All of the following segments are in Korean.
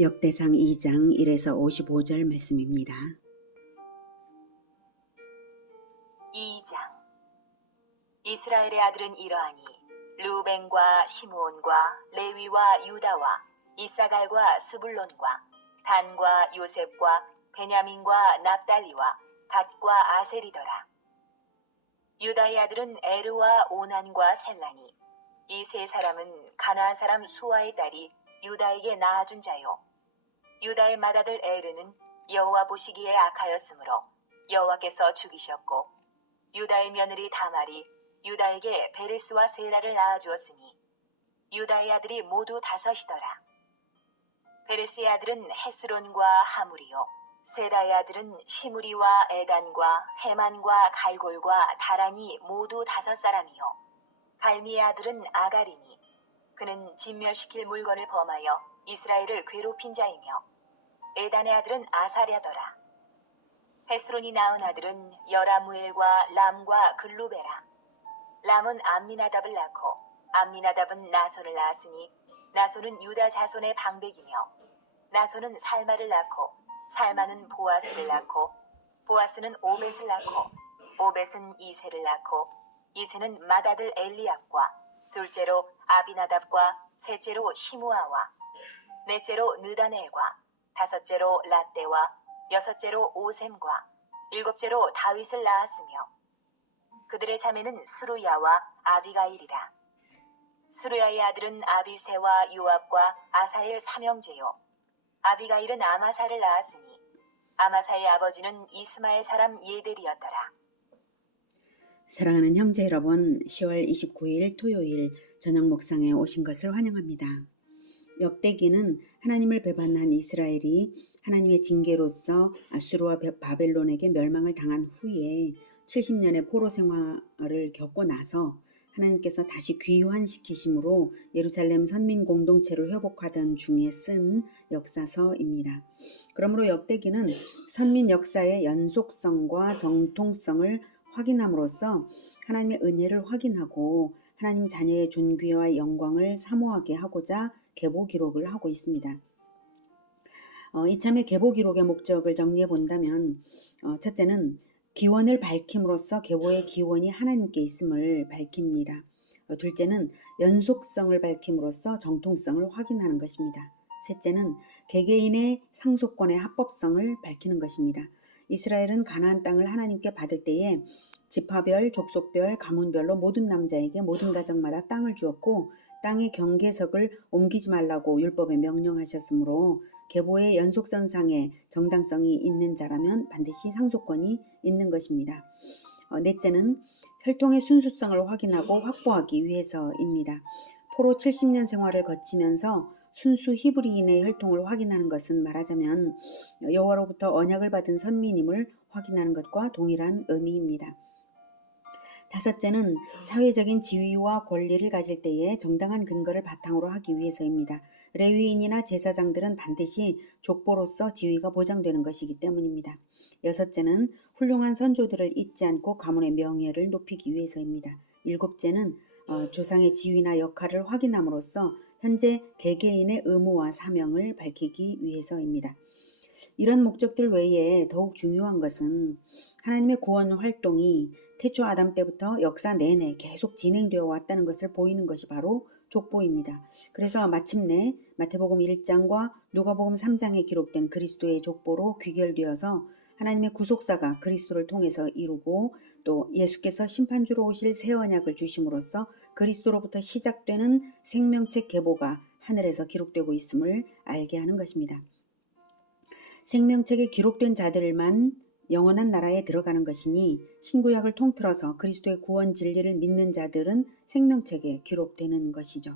역대상 2장 1에서 55절 말씀입니다. 2장 이스라엘의 아들은 이러하니 르우벤과 시므온과 레위와 유다와 이사갈과 스불론과 단과 요셉과 베냐민과 납달리와 갓과 아셀이더라. 유다의 아들은 에르와 오난과 셀라니 이 세 사람은 가나안 사람 수아의 딸이 유다에게 낳아준 자요. 유다의 맏아들 에르는 여호와 보시기에 악하였으므로 여호와께서 죽이셨고 유다의 며느리 다말이 유다에게 베레스와 세라를 낳아주었으니 유다의 아들이 모두 5이더라. 베레스의 아들은 헤스론과 하물이요 세라의 아들은 시므리와 에단과 헤만과 갈골과 다란이 모두 5사람이요 갈미의 아들은 아가리니 그는 진멸시킬 물건을 범하여 이스라엘을 괴롭힌 자이며 에단의 아들은 아사랴더라. 헤스론이 낳은 아들은 여라무엘과 람과 글루베라. 람은 암미나답을 낳고 암미나답은 나손을 낳았으니 나손은 유다 자손의 방백이며 나손은 살마를 낳고 살마는 보아스를 낳고 보아스는 오벳을 낳고 오벳은 이세를 낳고 이세는 맏아들 엘리압과 둘째로 아비나답과 셋째로 시므아와 넷째로 느다넬과 다섯째로 라떼와 여섯째로 오셈과 일곱째로 다윗을 낳았으며 그들의 자매는 수루야와 아비가일이라. 수루야의 아들은 아비새와 요압과 아사엘 3형제요 아비가일은 아마사를 낳았으니 아마사의 아버지는 이스마엘 사람 예델이었더라. 사랑하는 형제 여러분, 10월 29일 토요일 저녁 목상에 오신 것을 환영합니다. 역대기는 하나님을 배반한 이스라엘이 하나님의 징계로서 아수르와 바벨론에게 멸망을 당한 후에 70년의 포로 생활을 겪고 나서 하나님께서 다시 귀환시키심으로 예루살렘 선민 공동체를 회복하던 중에 쓴 역사서입니다. 그러므로 역대기는 선민 역사의 연속성과 정통성을 확인함으로써 하나님의 은혜를 확인하고 하나님 자녀의 존귀와 영광을 사모하게 하고자 계보 기록을 하고 있습니다. 이참에 계보 기록의 목적을 정리해 본다면 첫째는 기원을 밝힘으로써 계보의 기원이 하나님께 있음을 밝힙니다. 둘째는 연속성을 밝힘으로써 정통성을 확인하는 것입니다. 셋째는 개개인의 상속권의 합법성을 밝히는 것입니다. 이스라엘은 가나안 땅을 하나님께 받을 때에 지파별, 족속별, 가문별로 모든 남자에게 모든 가정마다 땅을 주었고 땅의 경계석을 옮기지 말라고 율법에 명령하셨으므로 계보의 연속선상에 정당성이 있는 자라면 반드시 상속권이 있는 것입니다. 넷째는 혈통의 순수성을 확인하고 확보하기 위해서입니다. 포로 70년 생활을 거치면서 순수 히브리인의 혈통을 확인하는 것은 말하자면 여호와로부터 언약을 받은 선민임을 확인하는 것과 동일한 의미입니다. 다섯째는 사회적인 지위와 권리를 가질 때에 정당한 근거를 바탕으로 하기 위해서입니다. 레위인이나 제사장들은 반드시 족보로서 지위가 보장되는 것이기 때문입니다. 여섯째는 훌륭한 선조들을 잊지 않고 가문의 명예를 높이기 위해서입니다. 일곱째는 조상의 지위나 역할을 확인함으로써 현재 개개인의 의무와 사명을 밝히기 위해서입니다. 이런 목적들 외에 더욱 중요한 것은 하나님의 구원 활동이 태초 아담 때부터 역사 내내 계속 진행되어 왔다는 것을 보이는 것이 바로 족보입니다. 그래서 마침내 마태복음 1장과 누가복음 3장에 기록된 그리스도의 족보로 귀결되어서 하나님의 구속사가 그리스도를 통해서 이루고 또 예수께서 심판주로 오실 새 언약을 주심으로써 그리스도로부터 시작되는 생명책 계보가 하늘에서 기록되고 있음을 알게 하는 것입니다. 생명책에 기록된 자들만 영원한 나라에 들어가는 것이니 신구약을 통틀어서 그리스도의 구원 진리를 믿는 자들은 생명책에 기록되는 것이죠.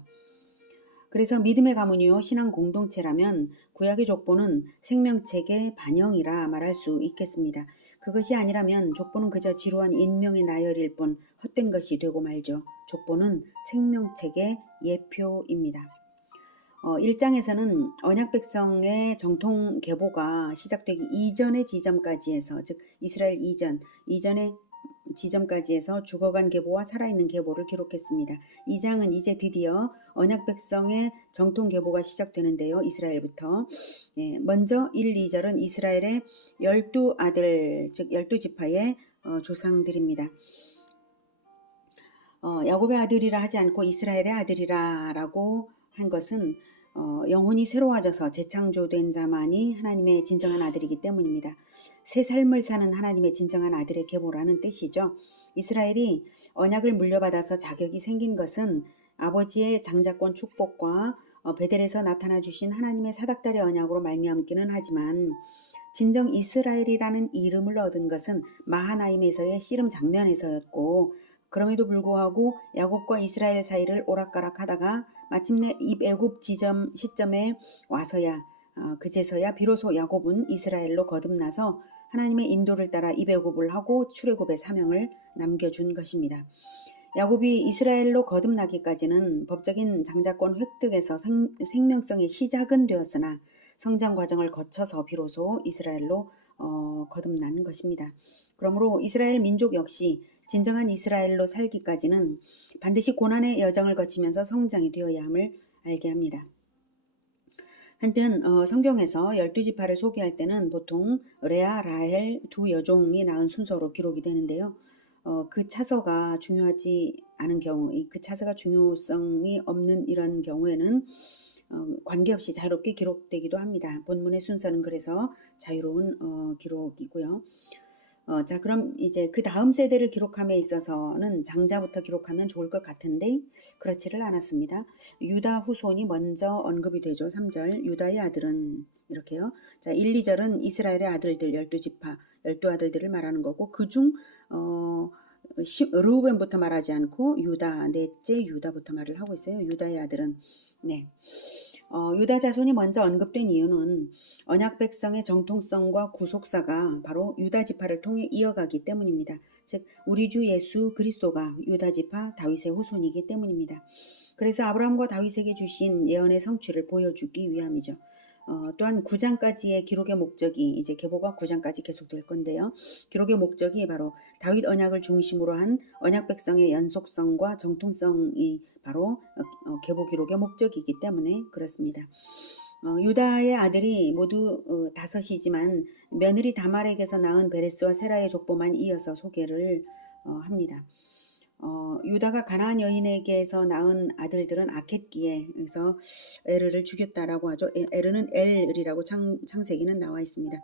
그래서 믿음의 가문이요 신앙 공동체라면 구약의 족보는 생명책의 반영이라 말할 수 있겠습니다. 그것이 아니라면 족보는 그저 지루한 인명의 나열일 뿐 헛된 것이 되고 말죠. 족보는 생명책의 예표입니다. 1장에서는 언약 백성의 정통 계보가 시작되기 이전의 지점까지 해서 즉 이스라엘 이전의 지점까지 해서 죽어간 계보와 살아있는 계보를 기록했습니다. 이 장은 이제 드디어 언약 백성의 정통 계보가 시작되는데요. 이스라엘부터. 먼저 1, 2절은 이스라엘의 12아들, 즉 12지파의 조상들입니다. 야곱의 아들이라 하지 않고 이스라엘의 아들이라라고 한 것은 영혼이 새로워져서 재창조된 자만이 하나님의 진정한 아들이기 때문입니다. 새 삶을 사는 하나님의 진정한 아들의 계보라는 뜻이죠. 이스라엘이 언약을 물려받아서 자격이 생긴 것은 아버지의 장자권 축복과 베델에서 나타나 주신 하나님의 사닥다리 언약으로 말미암기는 하지만 진정 이스라엘이라는 이름을 얻은 것은 마하나임에서의 씨름 장면에서였고 그럼에도 불구하고 야곱과 이스라엘 사이를 오락가락하다가 마침내 입애굽 시점에 와서야 그제서야 비로소 야곱은 이스라엘로 거듭나서 하나님의 인도를 따라 입애굽을 하고 출애굽의 사명을 남겨준 것입니다. 야곱이 이스라엘로 거듭나기까지는 법적인 장자권 획득에서 생명성의 시작은 되었으나 성장 과정을 거쳐서 비로소 이스라엘로 거듭난 것입니다. 그러므로 이스라엘 민족 역시 진정한 이스라엘로 살기까지는 반드시 고난의 여정을 거치면서 성장이 되어야 함을 알게 합니다. 한편 성경에서 12지파를 소개할 때는 보통 레아, 라헬 두 여종이 낳은 순서로 기록이 되는데요. 그 차서가 중요하지 않은 경우, 그 차서가 중요성이 없는 이런 경우에는 관계없이 자유롭게 기록되기도 합니다. 본문의 순서는 그래서 자유로운 기록이고요. 자, 그럼 이제 그 다음 세대를 기록함에 있어서는 장자부터 기록하면 좋을 것 같은데 그렇지를 않았습니다. 유다 후손이 먼저 언급이 되죠. 3절 유다의 아들은 이렇게요. 자, 1, 2절은 이스라엘의 아들들 12지파 12아들들을 말하는 거고 그중 르우벤부터 말하지 않고 유다, 넷째 유다부터 말을 하고 있어요. 유다의 아들은 네. 유다 자손이 먼저 언급된 이유는 언약 백성의 정통성과 구속사가 바로 유다 지파를 통해 이어가기 때문입니다. 즉 우리 주 예수 그리스도가 유다 지파 다윗의 후손이기 때문입니다. 그래서 아브라함과 다윗에게 주신 예언의 성취를 보여주기 위함이죠. 또한 9장까지의 기록의 목적이 이제 계보가 9장까지 계속될 건데요. 기록의 목적이 바로 다윗 언약을 중심으로 한 언약 백성의 연속성과 정통성이 바로 계보 기록의 목적이기 때문에 그렇습니다. 유다의 아들이 모두 5이지만 며느리 다말에게서 낳은 베레스와 세라의 족보만 이어서 소개를 합니다. 유다가 가나안 여인에게서 낳은 아들들은 아켓기에서 에르를 죽였다라고 하죠. 에르는 엘이라고 창세기는 나와 있습니다.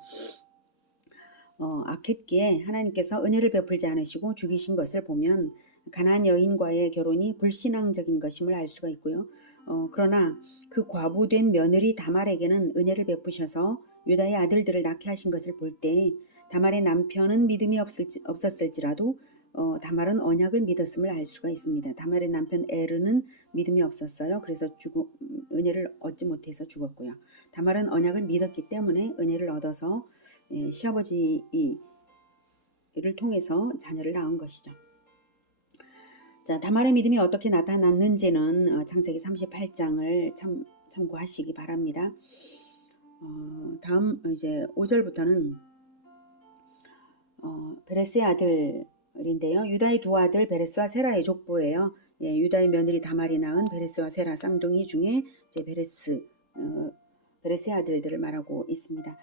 아켓기에 하나님께서 은혜를 베풀지 않으시고 죽이신 것을 보면 가나안 여인과의 결혼이 불신앙적인 것임을 알 수가 있고요. 그러나 그 과부된 며느리 다말에게는 은혜를 베푸셔서 유다의 아들들을 낳게 하신 것을 볼 때 다말의 남편은 믿음이 없었을지라도 다말은 언약을 믿었음을 알 수가 있습니다. 다말의 남편 에르는 믿음이 없었어요. 그래서 은혜를 얻지 못해서 죽었고요. 다말은 언약을 믿었기 때문에 은혜를 얻어서 시아버지를 통해서 자녀를 낳은 것이죠. 자, 다말의 믿음이 어떻게 나타났는지는 창세기 38장을 참고하시기 바랍니다. 다음 이제 5절부터는 베레스의 아들인데요. 유다의 두 아들 베레스와 세라의 족보예요. 유다의 며느리 다말이 낳은 베레스와 세라 쌍둥이 중에 이제 베레스의 아들들을 말하고 있습니다.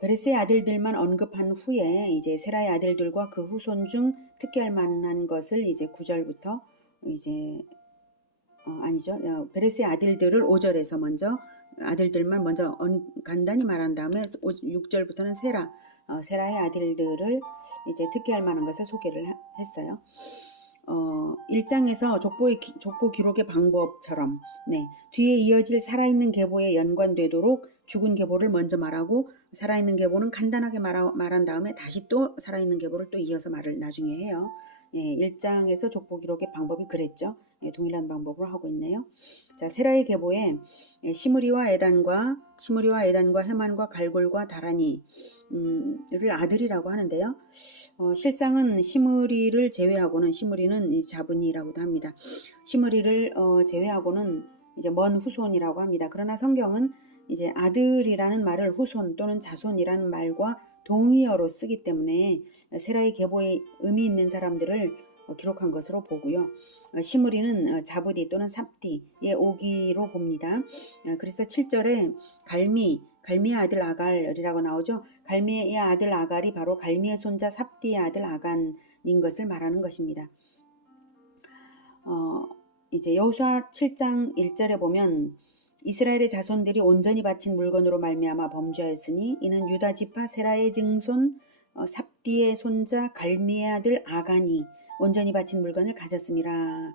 베레스의 아들들만 언급한 후에 이제 세라의 아들들과 그 후손 중 특기할 만한 것을 이제 9절부터 이제 아니죠. 베레스의 아들들을 5절에서 먼저 아들들만 먼저 간단히 말한 다음에 6절부터는 세라의 아들들을 이제 특기할 만한 것을 소개를 했어요. 1장에서 족보 기록의 방법처럼 뒤에 이어질 살아있는 계보에 연관되도록 죽은 계보를 먼저 말하고 살아있는 계보는 간단하게 말한 다음에 다시 또 살아있는 계보를 또 이어서 말을 나중에 해요. 1장에서 족보 기록의 방법이 그랬죠. 동일한 방법으로 하고 있네요. 자, 세라의 계보에 시므리와 에단과 헤만과 갈골과 다라니를 아들이라고 하는데요. 실상은 시므리를 제외하고는 시므리는 자분이라고도 합니다. 시므리를 제외하고는 이제 먼 후손이라고 합니다. 그러나 성경은 이제 아들이라는 말을 후손 또는 자손이라는 말과 동의어로 쓰기 때문에 세라의 계보에 의미 있는 사람들을 기록한 것으로 보고요. 시므리는 자브디 또는 삽디의 오기로 봅니다. 그래서 7절에 갈미의 아들 아갈이라고 나오죠. 갈미의 아들 아갈이 바로 갈미의 손자 삽디의 아들 아간인 것을 말하는 것입니다. 이제 여호수아 7장 1절에 보면 이스라엘의 자손들이 온전히 바친 물건으로 말미암아 범죄하였으니 이는 유다 지파 세라의 증손 삽디의 손자 갈미의 아들 아간이 온전히 바친 물건을 가졌음이라.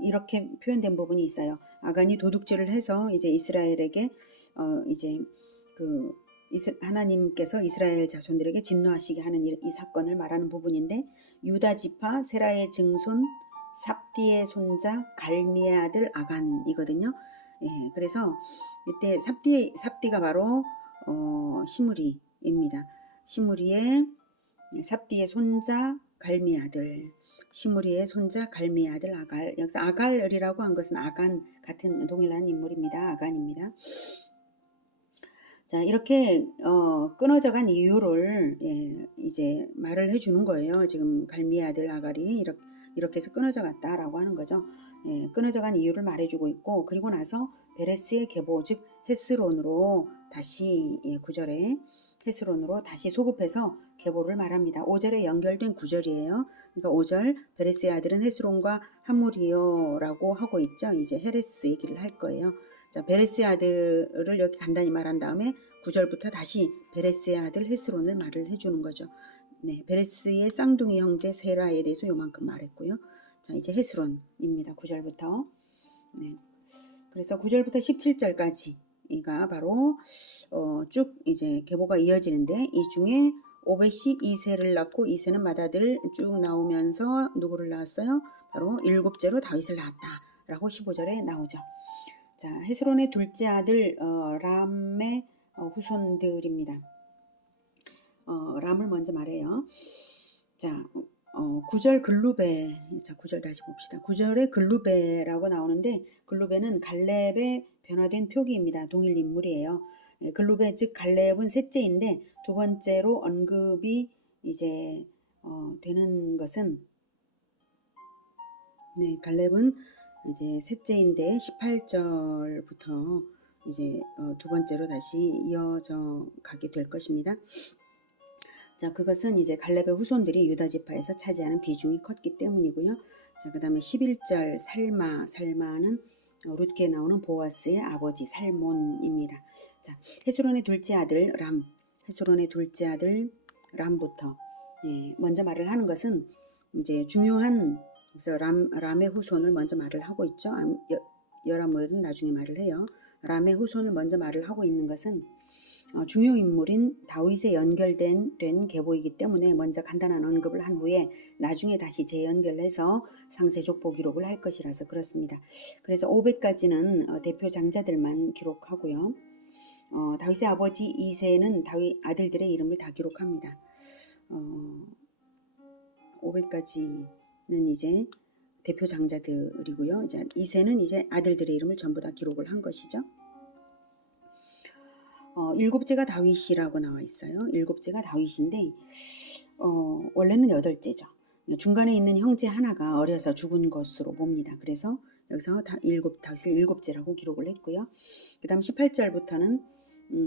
이렇게 표현된 부분이 있어요. 아간이 도둑질을 해서 이제 이스라엘에게 이제 하나님께서 이스라엘 자손들에게 진노하시게 하는 이 사건을 말하는 부분인데, 유다 지파 세라의 증손 삽디의 손자 갈미의 아들 아간이거든요. 예, 그래서 이때 삽디가 바로 시므리입니다. 삽디의 손자 갈미의 아들, 시므리의 손자 갈미의 아들 아갈. 여기서 아갈이라고 한 것은 아간 같은 동일한 인물입니다. 아간입니다. 자, 이렇게 끊어져간 이유를 이제 말을 해주는 거예요. 지금 갈미의 아들 아갈이 이렇게 해서 끊어져 갔다라고 하는 거죠. 끊어져간 이유를 말해주고 있고, 그리고 나서 베레스의 계보, 즉 헤스론으로 다시 9절에 헤스론으로 다시 소급해서 계보를 말합니다. 5절에 연결된 9절이에요. 그러니까 5절 베레스의 아들은 헤스론과 하물이요라고 하고 있죠. 이제 헤레스 얘기를 할 거예요. 자, 베레스의 아들을 이렇게 간단히 말한 다음에 9절부터 다시 베레스의 아들 헤스론을 말을 해주는 거죠. 네, 베레스의 쌍둥이 형제 세라에 대해서 요만큼 말했고요. 자, 이제 헤스론입니다. 9절부터. 네. 그래서 9절부터 17절까지가 바로 쭉 이제 계보가 이어지는데, 이 중에 오벳이 이세를 낳고 이세는 맏아들 쭉 나오면서 누구를 낳았어요? 바로 일곱째로 다윗을 낳았다라고 15절에 나오죠. 자, 헤스론의 둘째 아들 람의 후손들입니다. 람을 먼저 말해요. 자, 9절 글루베. 자, 9절 다시 봅시다. 9절에 글루베라고 나오는데, 글루베는 갈렙의 변화된 표기입니다. 동일 인물이에요. 글루베 즉 갈렙은 셋째인데, 두 번째로 언급이 이제 되는 것은, 네, 갈렙은 이제 셋째인데 18절부터 이제 두 번째로 다시 이어져 가게 될 것입니다. 자, 그것은 이제 갈렙의 후손들이 유다 지파에서 차지하는 비중이 컸기 때문이고요. 자, 그다음에 11절 살마는 룻기에 나오는 보아스의 아버지 살몬입니다. 자, 헤스론의 둘째 아들 람부터 먼저 말을 하는 것은 이제 중요한, 그래서 람의 후손을 먼저 말을 하고 있죠. 여라모엘은 나중에 말을 해요. 람의 후손을 먼저 말을 하고 있는 것은 중요 인물인 다윗에 연결된 계보이기 때문에 먼저 간단한 언급을 한 후에 나중에 다시 재연결해서 상세 족보 기록을 할 것이라서 그렇습니다. 그래서 500까지는 대표 장자들만 기록하고요. 다윗의 아버지 이세는 다윗 아들들의 이름을 다 기록합니다. 500까지는 이제 대표 장자들이고요. 이제 이세는 이제 아들들의 이름을 전부 다 기록을 한 것이죠. 일곱째가 다윗이라고 나와 있어요. 일곱째가 다윗인데 원래는 8째죠. 중간에 있는 형제 하나가 어려서 죽은 것으로 봅니다. 그래서 여기서 다윗을 일곱째라고 기록을 했고요. 그 다음 18절부터는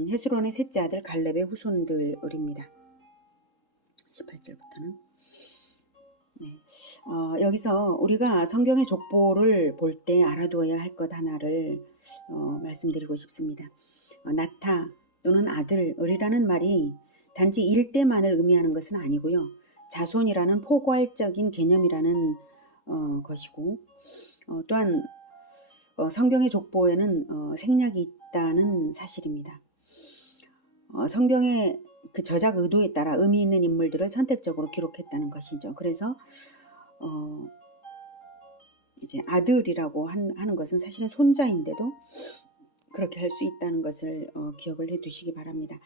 헤스론의 셋째 아들 갈렙의 후손들입니다. 18절부터는 여기서 우리가 성경의 족보를 볼 때 알아두어야 할 것 하나를 말씀드리고 싶습니다. 나타 또는 아들이라는 말이 단지 일대만을 의미하는 것은 아니고요. 자손이라는 포괄적인 개념이라는 것이고, 또한 성경의 족보에는 생략이 있다는 사실입니다. 성경의 그 저작 의도에 따라 의미 있는 인물들을 선택적으로 기록했다는 것이죠. 그래서 이제 아들이라고 하는 것은 사실은 손자인데도 그렇게 할 수 있다는 것을 기억을 해 두시기 바랍니다.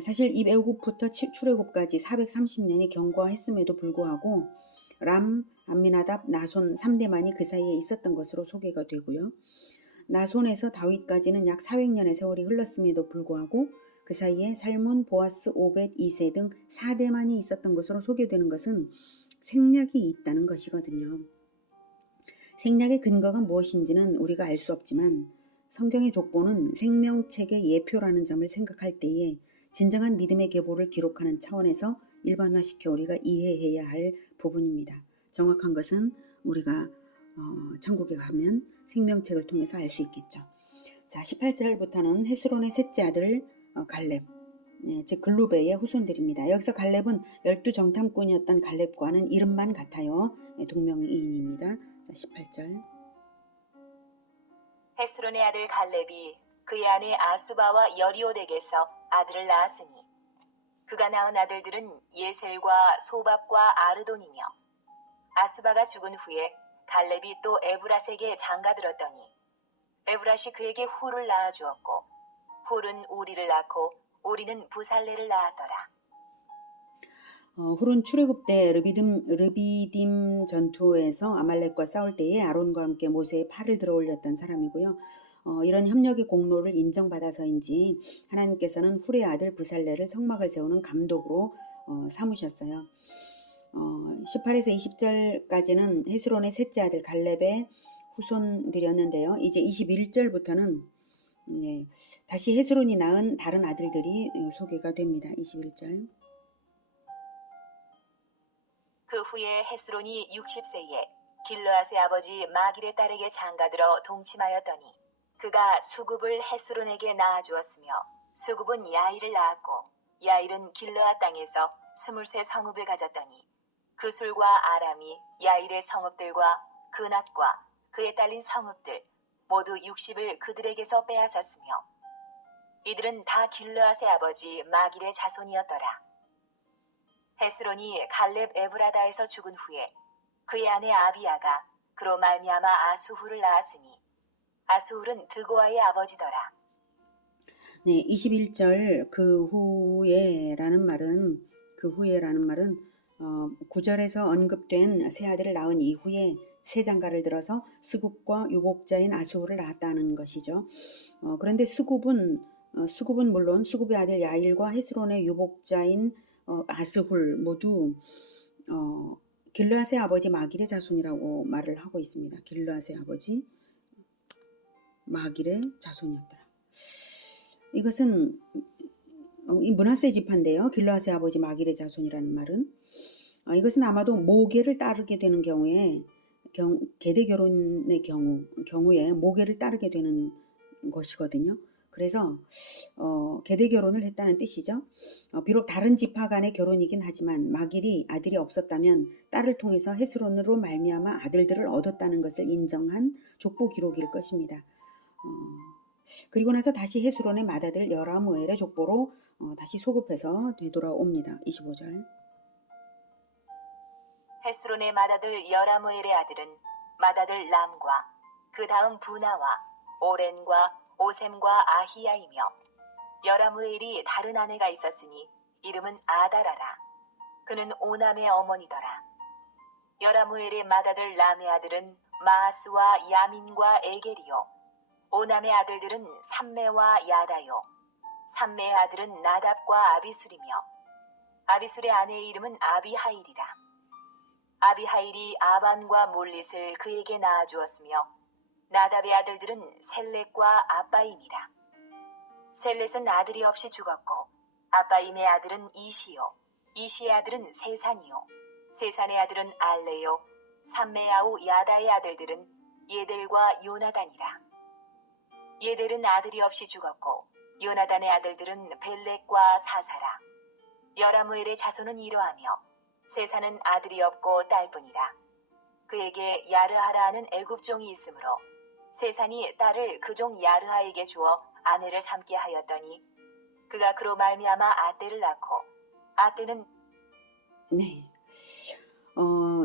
사실 입애굽부터 출애굽까지 430년이 경과했음에도 불구하고 람, 암미나답, 나손 3대만이 그 사이에 있었던 것으로 소개가 되고요. 나손에서 다윗까지는 약 400년의 세월이 흘렀음에도 불구하고 그 사이에 살몬, 보아스, 오벳, 이세 등 4대만이 있었던 것으로 소개되는 것은 생략이 있다는 것이거든요. 생략의 근거가 무엇인지는 우리가 알 수 없지만 성경의 족보는 생명책의 예표라는 점을 생각할 때에 진정한 믿음의 계보를 기록하는 차원에서 일반화시켜 우리가 이해해야 할 부분입니다. 정확한 것은 우리가 천국에 가면 생명책을 통해서 알 수 있겠죠. 자, 18절부터는 헤스론의 셋째 아들 갈렙, 즉 글루베의 후손들입니다. 여기서 갈렙은 12정탐꾼이었던 갈렙과는 이름만 같아요. 동명이인입니다. 자, 18절. 헤스론의 아들 갈렙이 그의 아내 아수바와 여리오덱에서 아들을 낳았으니 그가 낳은 아들들은 예셀과 소밥과 아르돈이며 아수바가 죽은 후에 갈렙이 또 에브라스에게 장가들었더니 에브라시 그에게 훌을 낳아주었고 훌은 우리를 낳고 우리는 부살레를 낳았더라. 훌은 출애굽 때 르비딤 전투에서 아말렉과 싸울 때에 아론과 함께 모세의 팔을 들어 올렸던 사람이고요. 이런 협력의 공로를 인정받아서인지 하나님께서는 훌의 아들 부살레를 성막을 세우는 감독으로 삼으셨어요. 18에서 20절까지는 헤스론의 셋째 아들 갈렙의 후손들이었는데요. 이제 21절부터는 다시 헤스론이 낳은 다른 아들들이 소개가 됩니다. 21절. 그 후에 헤스론이 60세에 길르앗의 아버지 마길의 딸에게 장가들어 동침하였더니 그가 수굽을 헤스론에게 낳아주었으며 수굽은 야일을 낳았고 야일은 길르앗 땅에서 23 성읍을 가졌더니 그술과 아람이 야일의 성읍들과 그낫과 그에 딸린 성읍들 모두 60을 그들에게서 빼앗았으며 이들은 다 길르앗의 아버지 마길의 자손이었더라. 헤스론이 갈렙 에브라다에서 죽은 후에 그의 아내 아비야가 그로 말미암아 아수훌을 낳았으니 아수훌은 드고아의 아버지더라. 네, 21절 그 후에라는 말은 9절에서 언급된 세 아들을 낳은 이후에 세 장가를 들어서 스굽과 유복자인 아수훌을 낳았다는 것이죠. 그런데 스굽은 물론 스굽의 아들 야일과 헤스론의 유복자인 아스훌 모두 길르앗의 아버지 마길의 자손이라고 말을 하고 있습니다. 길르앗의 아버지 마길의 자손이었더라. 이것은 이 므낫세 지파인데요. 길르앗의 아버지 마길의 자손이라는 말은 이것은 아마도 모계를 따르게 되는 경우에 계대 결혼의 경우에 모계를 따르게 되는 것이거든요. 그래서 계대 결혼을 했다는 뜻이죠. 비록 다른 지파 간의 결혼이긴 하지만 마길이 아들이 없었다면 딸을 통해서 헤스론으로 말미암아 아들들을 얻었다는 것을 인정한 족보 기록일 것입니다. 그리고 나서 다시 헤스론의 맏아들 여라무엘의 족보로 다시 소급해서 되돌아옵니다. 25절. 헤스론의 맏아들 여라무엘의 아들은 맏아들 람과 그 다음 부나와 오렌과 오셈과 아히야이며 여라무엘이 다른 아내가 있었으니 이름은 아다라라. 그는 오남의 어머니더라. 여라무엘의 맏아들 람의 아들은 마아스와 야민과 에게리요. 오남의 아들들은 삼메와 야다요. 삼메의 아들은 나답과 아비술이며 아비술의 아내의 이름은 아비하일이라. 아비하일이 아반과 몰릿을 그에게 낳아주었으며 나답의 아들들은 셀렛과 아빠임이라. 셀렛은 아들이 없이 죽었고 아빠임의 아들은 이시요. 이시의 아들은 세산이요. 세산의 아들은 알레요. 삼메야우 야다의 아들들은 예델과 요나단이라. 예델은 아들이 없이 죽었고 요나단의 아들들은 벨렉과 사사라. 여라무엘의 자손은 이러하며 세산은 아들이 없고 딸뿐이라. 그에게 야르하라 하는 애굽종이 있으므로 세산이 딸을 그 종 야르하에게 주어 아내를 삼게 하였더니 그가 그로 말미암아 아떼를 낳고 아떼는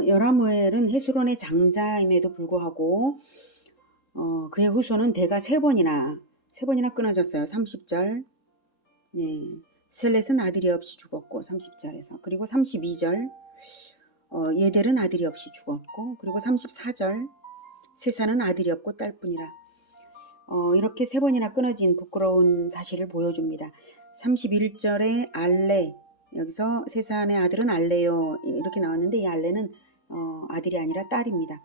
여라무엘은 헤스론의 장자임에도 불구하고 그의 후손은 대가 세 번이나 끊어졌어요. 30절. 셀렛은 아들이 없이 죽었고 30절에서 그리고 32절 예델은 아들이 없이 죽었고 그리고 34절 세산은 아들이 없고 딸뿐이라. 이렇게 세 번이나 끊어진 부끄러운 사실을 보여줍니다. 31절에 알레, 여기서 세산의 아들은 알레요 이렇게 나왔는데 이 알레는 아들이 아니라 딸입니다.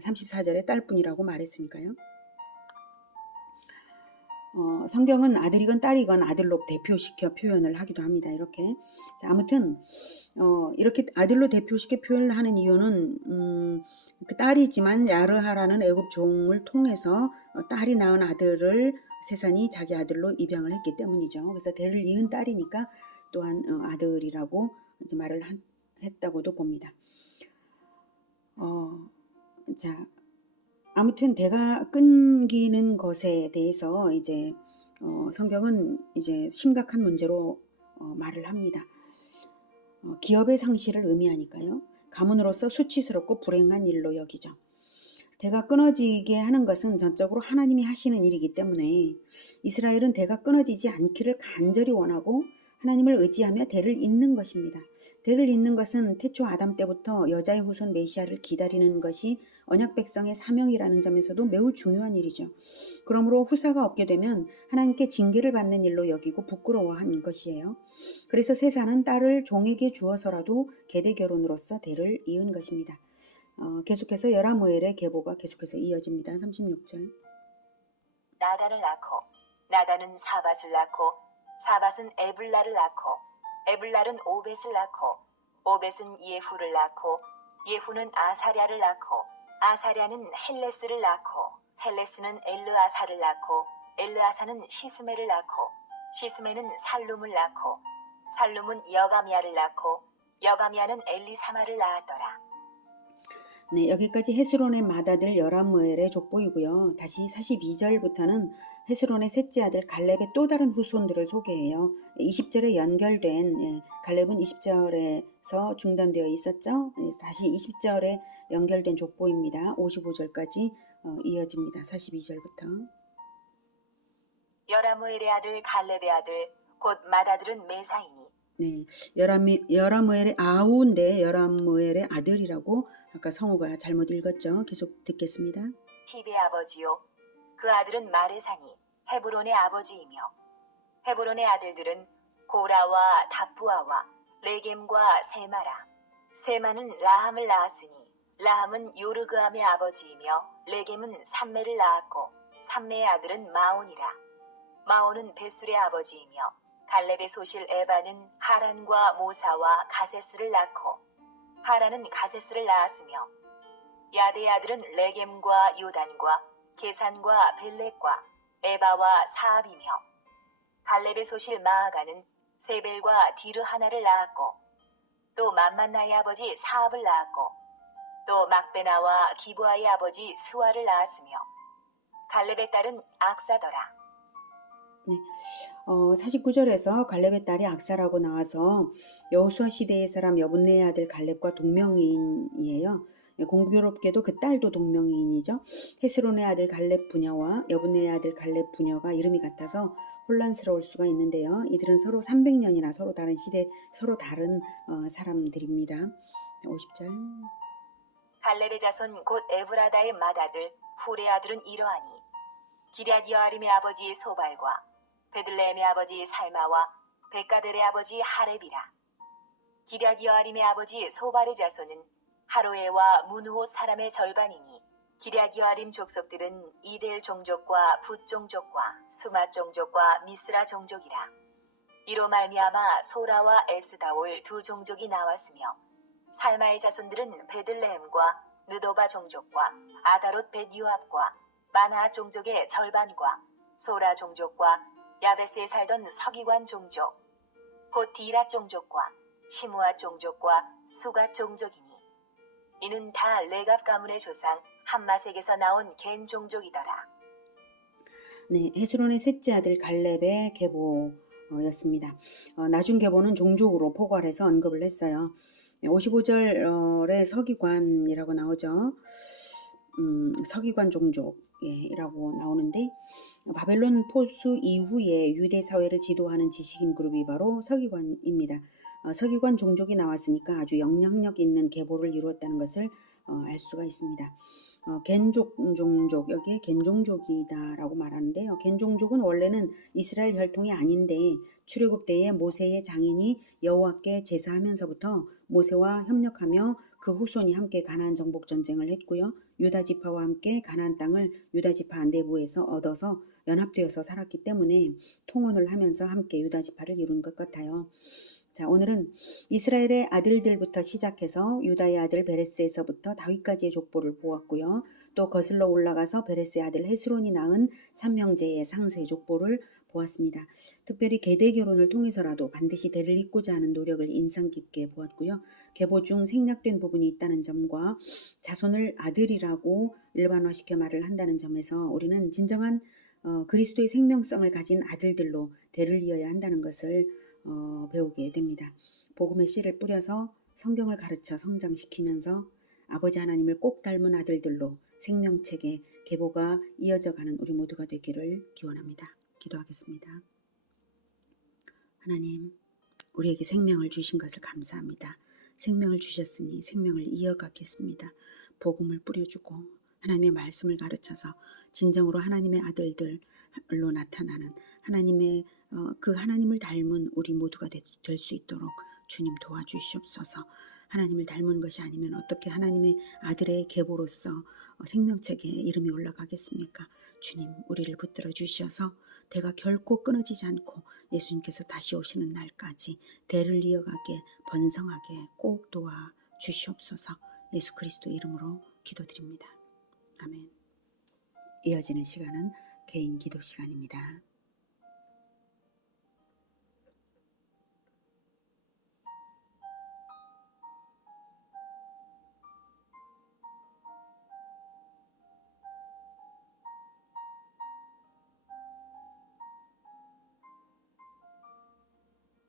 34절에 딸뿐이라고 말했으니까요. 성경은 아들이건 딸이건 아들로 대표시켜 표현을 하기도 합니다. 이렇게. 자, 아무튼 이렇게 아들로 대표시켜 표현을 하는 이유는 그 딸이지만 야르하라는 애굽 종을 통해서 딸이 낳은 아들을 세산이 자기 아들로 입양을 했기 때문이죠. 그래서 대를 이은 딸이니까 또한 아들이라고 이제 말을 했다고도 봅니다. 자, 아무튼 대가 끊기는 것에 대해서 이제 성경은 이제 심각한 문제로 말을 합니다. 기업의 상실을 의미하니까요. 가문으로서 수치스럽고 불행한 일로 여기죠. 대가 끊어지게 하는 것은 전적으로 하나님이 하시는 일이기 때문에 이스라엘은 대가 끊어지지 않기를 간절히 원하고 하나님을 의지하며 대를 잇는 것입니다. 대를 잇는 것은 태초 아담 때부터 여자의 후손 메시아를 기다리는 것이 언약 백성의 사명이라는 점에서도 매우 중요한 일이죠. 그러므로 후사가 없게 되면 하나님께 징계를 받는 일로 여기고 부끄러워하는 것이에요. 그래서 세산은 딸을 종에게 주어서라도 계대 결혼으로서 대를 이은 것입니다. 계속해서 여라무엘의 계보가 계속해서 이어집니다. 36절. 나단을 낳고 나단은 사밧을 낳고 사밧은 에블라를 낳고 에블랄은 오벳을 낳고 오벳은 예후를 낳고 예후는 아사랴를 낳고 아사랴는 헬레스를 낳고 헬레스는 엘르아사를 낳고 엘르아사는 시스메를 낳고 시스메는 살룸을 낳고 살룸은 여가미야를 낳고 여가미야는 엘리사마를 낳았더라. 네, 여기까지 헤스론의 맏아들 여람무엘의 족보이고요. 다시 42절부터는 헤스론의 셋째 아들 갈렙의 또 다른 후손들을 소개해요. 20절에 연결된 갈렙은 20절에서 중단되어 있었죠. 다시 20절에 연결된 족보입니다. 55절까지 이어집니다. 42절부터. 여라무엘의 아들 갈렙의 아들 곧 맏아들은 메사이니. 네, 여라무엘의 아우인데 여라무엘의 아들이라고 아까 성우가 잘못 읽었죠. 계속 듣겠습니다. 팁의 아버지요. 그 아들은 마레사니 헤브론의 아버지이며 헤브론의 아들들은 고라와 다푸아와 레겜과 세마라. 세마는 라함을 낳았으니 라함은 요르그암의 아버지이며 레겜은 삼메를 낳았고 삼메의 아들은 마온이라. 마온은 베술의 아버지이며 갈렙의 소실 에바는 하란과 모사와 가세스를 낳고 하란은 가세스를 낳았으며 야대의 아들은 레겜과 요단과 게산과 벨렉과 에바와 사압이며 갈렙의 소실 마아가는 세벨과 디르하나를 낳았고 또 만만나의 아버지 사압을 낳았고 또 막베나와 기브아의 아버지 스와를 낳았으며 갈렙의 딸은 악사더라. 네, 49절에서 갈렙의 딸이 악사라고 나와서 여호수아 시대의 사람 여분네의 아들 갈렙과 동명이인이에요. 공교롭게도 그 딸도 동명이인이죠. 헤스론의 아들 갈렙 부녀와 여분네의 아들 갈렙 부녀가 이름이 같아서 혼란스러울 수가 있는데요. 이들은 서로 300년이나 서로 다른 시대, 서로 다른 사람들입니다. 50절. 갈렙의 자손 곧 에브라다의 맏아들 훌의 아들은 이러하니 기럇여아림의 아버지 소발과 베들레헴의 아버지 살마와 베가델의 아버지 하렙이라. 기럇여아림의 아버지 소발의 자손은 하로에와 문우옷 사람의 절반이니 기럇여아림 족속들은 이델 종족과 붓 종족과 수마 종족과 미스라 종족이라. 이로 말미암아 소라와 에스다올 두 종족이 나왔으며 살마의 자손들은 베들레헴과 느도바 종족과 아다롯 벳유압과 마나 종족의 절반과 소라 종족과 야베스에 살던 서기관 종족 곧 디라 종족과 시무아 종족과 수가 종족이니 이는 다 레갑 가문의 조상 함마색에서 나온 겐 종족이더라. 네, 헤스론의 셋째 아들 갈렙의 계보였습니다. 나중 계보는 종족으로 포괄해서 언급을 했어요. 55절에 서기관이라고 나오죠. 서기관 종족이라고 나오는데 바벨론 포수 이후에 유대 사회를 지도하는 지식인 그룹이 바로 서기관입니다. 서기관 종족이 나왔으니까 아주 영향력 있는 계보를 이루었다는 것을 알 수가 있습니다. 겐족 종족, 여기에 겐종족이다라고 말하는데요. 겐종족은 원래는 이스라엘 혈통이 아닌데 출애굽 때에 모세의 장인이 여호와께 제사하면서부터 모세와 협력하며 그 후손이 함께 가나안 정복 전쟁을 했고요. 유다 지파와 함께 가나안 땅을 유다 지파 내부에서 얻어서 연합되어서 살았기 때문에 통혼을 하면서 함께 유다 지파를 이룬 것 같아요. 자, 오늘은 이스라엘의 아들들부터 시작해서 유다의 아들 베레스에서부터 다윗까지의 족보를 보았고요. 또 거슬러 올라가서 베레스의 아들 헤스론이 낳은 삼형제의 상세 족보를 보았습니다. 특별히 계대 결혼을 통해서라도 반드시 대를 잇고자 하는 노력을 인상 깊게 보았고요. 계보 중 생략된 부분이 있다는 점과 자손을 아들이라고 일반화시켜 말을 한다는 점에서 우리는 진정한 그리스도의 생명성을 가진 아들들로 대를 이어야 한다는 것을 배우게 됩니다. 복음의 씨를 뿌려서 성경을 가르쳐 성장시키면서 아버지 하나님을 꼭 닮은 아들들로 생명책의 계보가 이어져 가는 우리 모두가 되기를 기원합니다. 기도하겠습니다. 하나님, 우리에게 생명을 주신 것을 감사합니다. 생명을 주셨으니 생명을 이어가겠습니다. 복음을 뿌려주고 하나님의 말씀을 가르쳐서 진정으로 하나님의 아들들로 나타나는 하나님의 그 하나님을 닮은 우리 모두가 될 수 있도록 주님 도와주시옵소서. 하나님을 닮은 것이 아니면 어떻게 하나님의 아들의 계보로서 생명책에 이름이 올라가겠습니까? 주님, 우리를 붙들어 주셔서 대가 결코 끊어지지 않고 예수님께서 다시 오시는 날까지 대를 이어가게 번성하게 꼭 도와 주시옵소서. 예수 그리스도 이름으로 기도드립니다. 아멘. 이어지는 시간은 개인 기도 시간입니다.